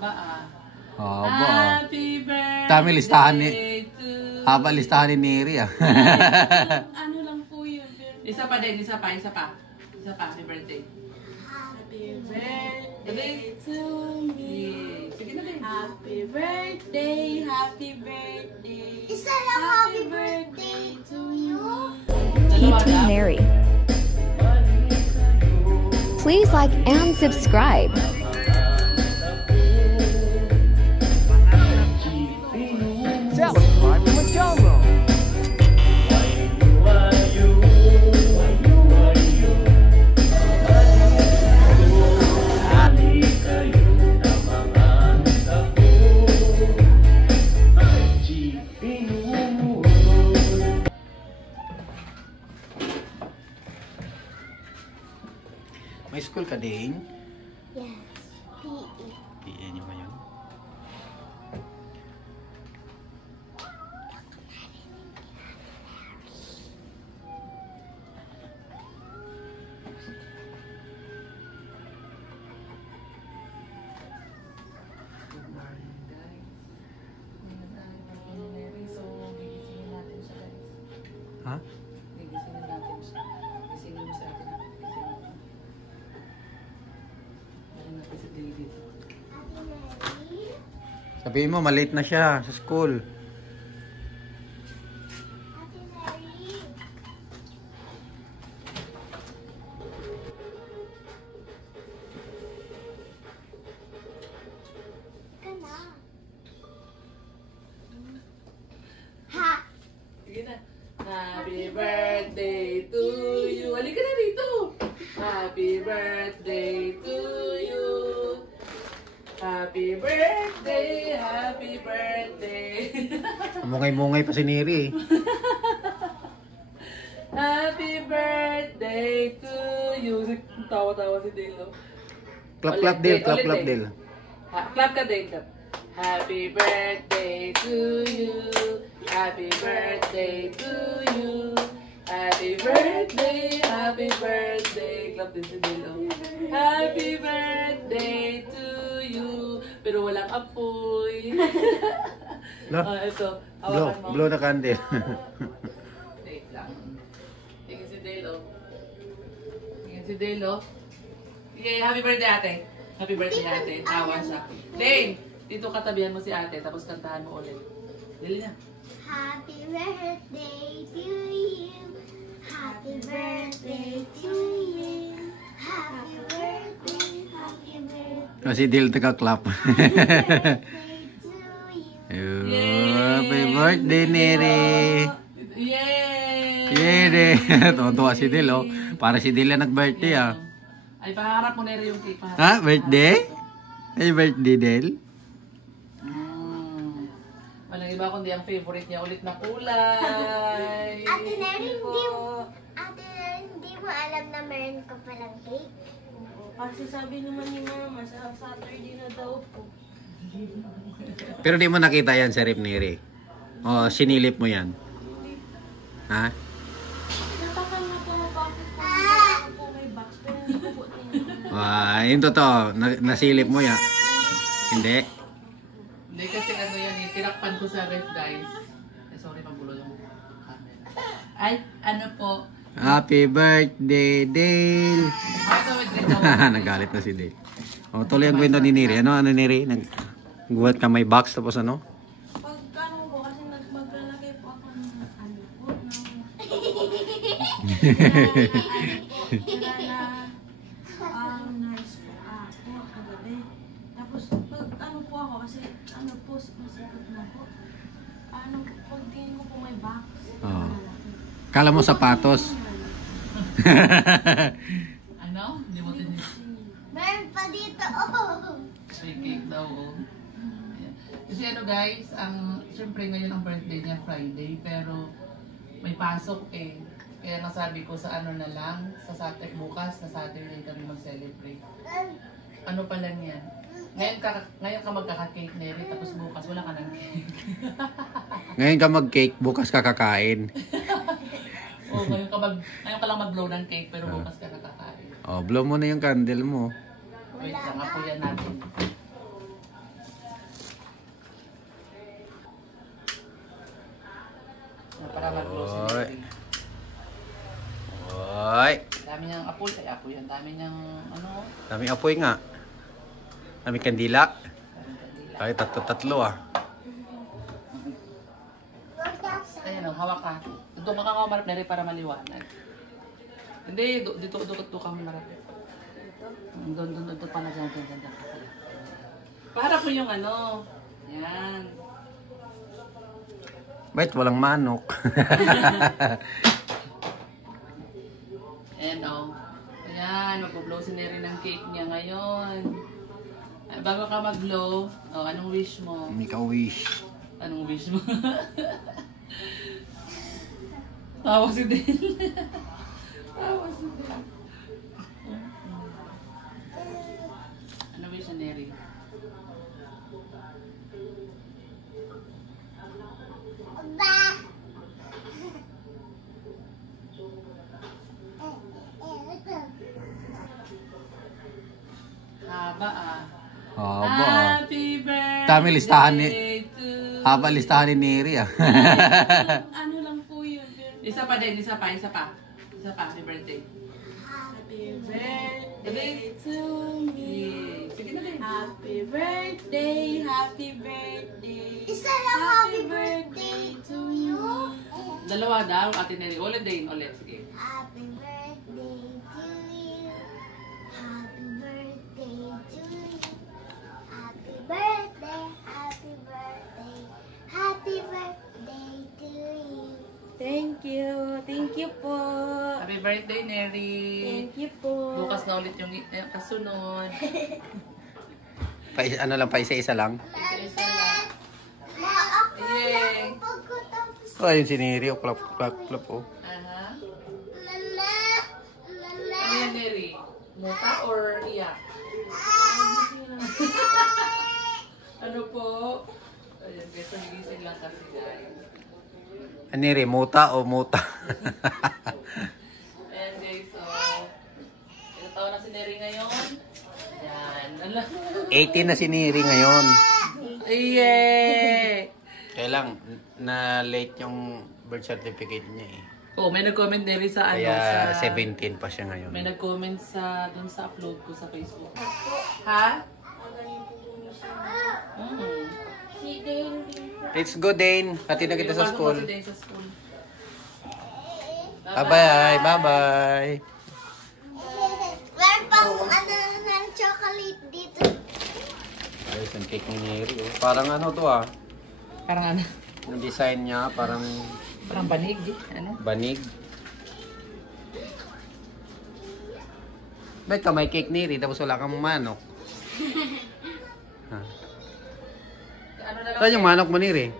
haba ah. Haba. Happy birthday Dami listahan ni... to... Haba listahan ni Neri ah. Ano lang po yun. Isa pa din, isa pa. Happy birthday. Happy birthday to me. Sige na din. Happy birthday, happy birthday. Isa lang happy birthday to you. Keep being merry. Please like and subscribe. Subscribe to my channel. May school ka din? Yes, PE. PE niyo ba yun? Good morning guys. Ngayon tayo ni Mary. So, gigisingin natin siya guys. Ha? Gigisingin natin siya. Gisingin mo sa atin. Gisingin mo. Meron natin si David. Sabihin mo, malate na siya sa school. Ate Mary. Ka na. Ha! Sige na. Happy birthday to you. Halika na dito. Happy birthday to you. Happy birthday, happy birthday. Mungay-mungay pa si Neri eh. Happy birthday to you. Tawa-tawa si Dilo. Clap Dale, clap Dale. Clap ka din, clap. Happy birthday to you. Happy birthday to you. Happy birthday, happy birthday. Clap din si Dilo. Happy birthday to you. Pero walang apoy. Lo, Ito, blow, hawakan mo. blow the candle. Wait lang. Tingin si Delo. Tingin si Delo. Okay, happy birthday ate. Happy birthday ate. Tawa siya. Dane, dito katabihan mo si ate, tapos kantahan mo ulit. Dali na. Happy birthday to you. Happy birthday to you. Happy birthday, happy birthday. Kasi Dale taga-clap. Birthday to you. Happy birthday, Neri. Yay! Yay! Tuwa si Dale oh. Para si Dale na nag-birthday ah. Ay, paharap mo na rin yung cake. Paharap. Ha? Birthday? Ay, birthday, Dale? Walang iba kundi ang favorite niya ulit na kulay. Ate Neri, hindi mo alam na meron ka palang cake? Kasi sabi naman ni Mama, sa Saturday na daw po. Pero di mo nakita yan sa rip, Neri. O, sinilip mo yan. Ha? Natakan na po bakit po may box, pero hindi ko po tingnan. Yung totoo. Nasilip mo yan. Hindi. Hindi kasi ano yan eh, tinakpan ko sa ref guys. Eh, sorry, magulo yung camera. Ay, ano po? Happy birthday, Dale. Nagalit na si Dale. O, tuloy ang kwento ni Neri. Ano Neri? Nagguhat ka may box tapos ano? Pag ano po, kasi maglalagay po ako ng ano po, nice po ako kagabi. Tapos pag ano po ako, kasi ano po, masikot na po. Ano, pag tingin ko po may box. Oo. Kala mo sapatos. Ano? Hindi mo tinig. Meron pa dito, oh! May cake daw, oh. Ayan. Kasi ano guys, syempre ngayon ang birthday niya Friday, pero may pasok eh. Kaya nasabi ko sa ano na lang, sa Saturday, bukas na Saturday kami mag-celebrate. Ano pa lang yan? Ngayon ka magkaka-cake, Neri, tapos bukas wala ka ng cake. Ngayon ka mag-cake, bukas ka kakain. O, ngayon ka lang mag-blow ng cake, pero bukas ka nakakain. Oh, blow mo na yung candle mo. Wait lang, apo yan natin. para mag-glow si Oy. Neri. Oy. Dami niyang apoy. Ay, apoy. Ang dami niyang ano. Daming apoy nga. Daming kandila. Daming kandila. Ay, tatlo ah. Ayan o, hawak ka. Doon ka kamarap na rin para maliwanag. Hindi, dito kami marap. Doon pa na dyan. Para po yung ano. Yan. Bakit walang manok? And ayan, mag-blow si Neri ng cake niya ngayon. Ay, bago ka mag-blow, anong wish mo? Make a wish. Anong wish mo? Tawa si Del. Tawa si Del. Ano wish ni Neri? Haba ah. Haba. Happy birthday Dami listahan ni... to Haba listahan ni Neri ah. Ano lang po yun. Isa pa din, isa pa. Happy birthday. Happy birthday to me. Sige na din. Happy birthday, happy birthday. Isa lang happy birthday to you. Dalawa daw, Ate Neri. Ulit din, ulit. Sige. Happy birthday to you. Happy birthday to you. Happy birthday, happy birthday. Happy birthday to you. Thank you po. Happy birthday, Neri. Thank you po. Bukas na ulit yung kasunod. Ano lang, pa isa-isa lang. Isa lang. Ma, ako Yay. lang pagkatapos. Oh, ayun si Neri. Oh, clap, oh. Aha. Mama, mama. Ano yan, Neri? Muta or iyak? Ano po? Ayan, guys, nagigising lang kasi, guys. Neri, muta o muta? Ayan, guys, so... Ilang taon na si Neri ngayon? Ayan, ala. 18 na si Neri ngayon. Yay! Kaya lang, na late yung birth certificate niya eh. Oh, may nag-comment Neri sa ano, Kaya sa... 17 pa siya ngayon. May nag-comment sa dun sa upload ko sa Facebook. Ha? Magaling po siya. Si Dale din po. Let's go, Dane. Hati na kita sa Pinapasok school. ko si Dane sa school. Bye-bye. Bye-bye. Meron pang ano ng chocolate dito. Ayos ang cake ni Neri. Oh. Parang ano to ah. Parang ano? Yung design niya, parang Parang banig, ano? banig. Ba't ka may cake, Neri? Tapos wala kang manok. Ha? Ano na lang? Saan yung manok mo, Neri?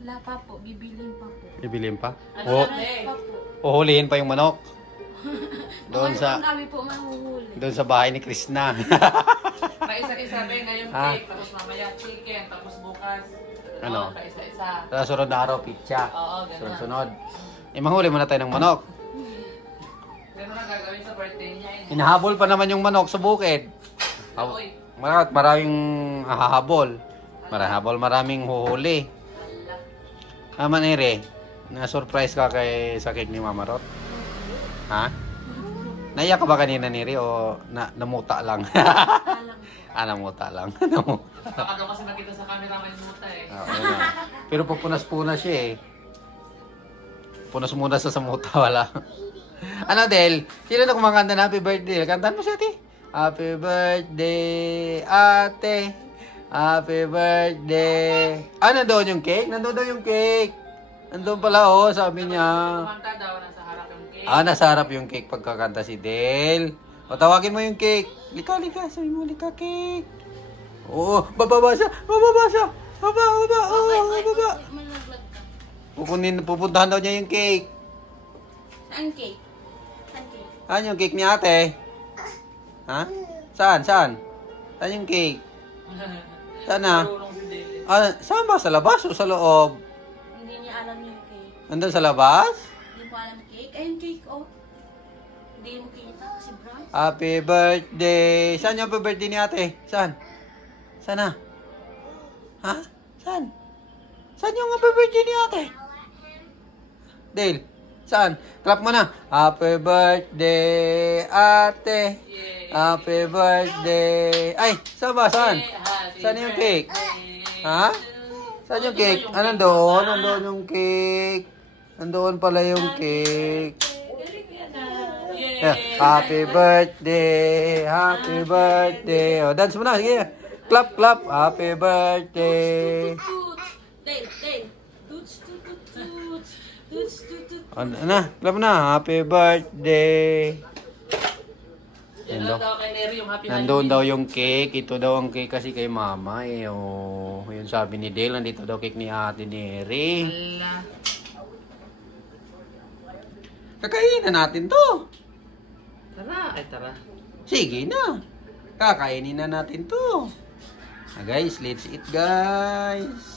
Wala pa po, bibilin pa po. Bibilin pa? Ano O, na lang, Pa po. uhulihin pa yung manok. Doon Ang sa kami po mahuhuli. doon sa bahay ni Krishna. Pa-isa-isa, be. Ngayong Ah. cake, tapos mamaya chicken, tapos bukas. Ano? Pa-isa-isa. Sa sunod na araw, pizza. Oo, ganun. Sunod-sunod. Eh, manghuli muna tayo ng manok. Ganun ang gagawin sa birthday niya. Hinahabol pa naman yung manok sa bukid. Uy. Maraming hahabol. Maraming huhuli. Aman Ere, na-surprise ka sa cake ni Mama Rot? Ha? Naiyak ka ba kanina, Neri, o namuta lang? Namuta lang. Baka daw kasi makita sa camera may muta eh. Okay na. Pero pupunas-punas siya eh. Punas muna sa muta, wala. Ano, Del? Sino na kumakanta na happy birthday? Kantahan mo siya, ate. Happy birthday, ate. Happy birthday. Nandoon yung cake? Nandoon daw yung cake. Nandoon pala, oh, sabi niya. Kumanta daw, nasa harap yung cake. Nasa harap yung cake pagkakanta si Del. O, tawagin mo yung cake. Lika. Sabi mo, lika, cake. Oo, bababa siya. Baba. Malaglag ka. Pupuntahan daw niya yung cake. Saan cake? Saan cake? Ano yung cake ni ate? Ha? Saan? Saan yung cake? Saan na? Marunong si Dele. Saan ba? Sa labas o sa loob? Hindi niya alam yung cake. Nandun sa labas? Hindi ko alam cake. Ayun cake, oh. Hindi mo kita kasi brown. Happy birthday! Saan yung happy birthday ni ate? Saan? Saan na? Ha? Saan? Saan yung happy birthday ni ate? Dale, saan? Clap mo na. Happy birthday, ate. Happy birthday. Ay, saan ba? Saan? Saan yung cake? Ha? Saan yung cake? Ah, nandoon. Nandoon yung cake. Nandoon pala yung cake. Yeah. Happy birthday. Happy birthday. O, dance mo na. Sige. Clap, clap. Happy birthday. Ano na? Clap na. Happy birthday. Nandoon daw yung cake. Ito daw ang cake kasi kay mama. Eh, oh. Yun sabi ni Dale. Nandito daw cake ni ate Neri. Kakainin natin to. Tara. Sige na. Kakainin na natin to. Guys, let's eat guys.